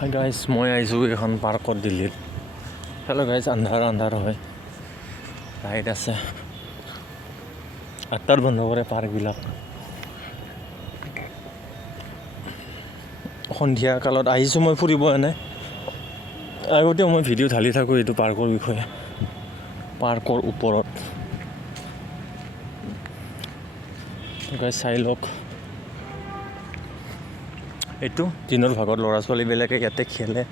Hi guys মই আহিছোঁ এখন পাৰ্কত দিল্লীত। হেল্ল' গাইজ, আন্ধাৰ হয়, লাইট আছে, 8টাত বন্ধ কৰে পাৰ্কবিলাক। সন্ধিয়া কালত আহিছোঁ মই ফুৰিব এনে। আগতেও মই ভিডিঅ' ঢালি থাকোঁ এইটো পাৰ্কৰ বিষয়ে, পাৰ্কৰ ওপৰত। গাইজ চাই লওক, এইটো দিনৰ ভাগত ল'ৰা ছোৱালীবিলাকে ইয়াতে খেলে,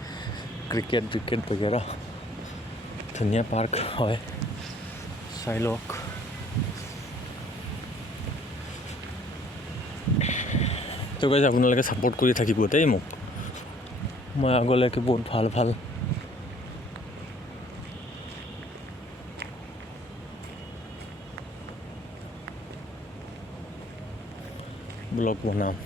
ক্ৰিকেট বগেৰা। ধুনীয়া পাৰ্ক হয়, চাই লওক। তো গাইজ আপোনালোকে ছাপোৰ্ট কৰি থাকিব দেই মোক, মই আগলৈকে বহুত ভাল ব্লগ বনাম।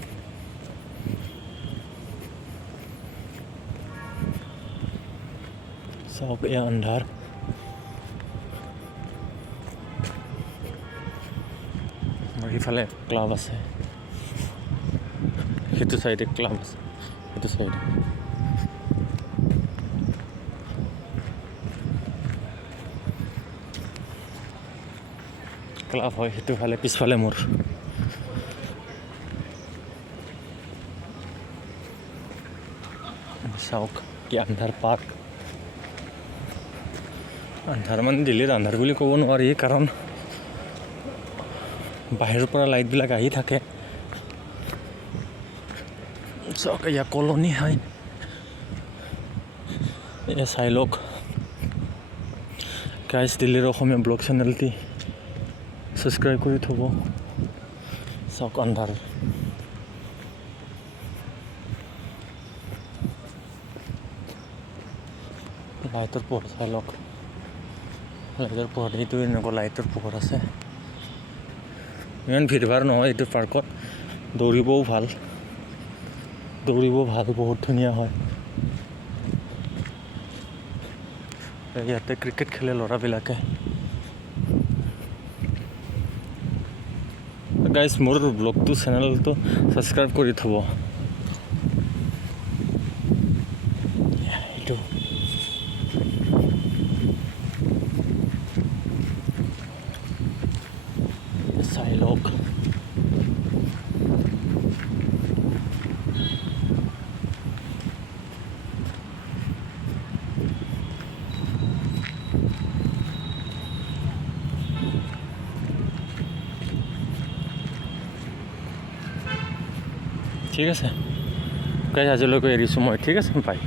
চাওক এয়া আন্ধাৰ, সিফালে ক্লাব আছে, সেইটো চাইডে ক্লাব আছে, সেইটো চাইডে ক্লাব হয়, সেইটো ফালে পিছফালে মোৰ। চাওক কি আন্ধাৰ পাৰ্ক। আন্ধাৰ মানে দিল্লীত আন্ধাৰ বুলি ক'ব নোৱাৰি, কাৰণ বাহিৰৰ পৰা লাইটবিলাক আহি থাকে। চাওক এয়া কলনি হয়, এয়া চাই লওক গাইজ। দিল্লীৰ অসমীয়া ব্লগ চেনেলটি ছাবস্ক্ৰাইব কৰি থ'ব। চাওক আন্ধাৰ, লাইটৰ পোহৰ চাই লওক, লাইটৰ পোহৰ, এইটো এনেকুৱা লাইটৰ পোহৰ আছে। ইমান ভিৰ ভাৰ নহয় এইটো পাৰ্কত, দৌৰিবও ভাল, বহুত ধুনীয়া হয়। ইয়াতে ক্ৰিকেট খেলে ল'ৰাবিলাকে। গাইজ মোৰ ব্লগটো চেনেলটো ছাবস্ক্ৰাইব কৰি থ'ব। এইটো চাই লওক, ঠিক আছে গাইজ, আজিলৈকে এৰিছোঁ মই, ঠিক আছে, বাই।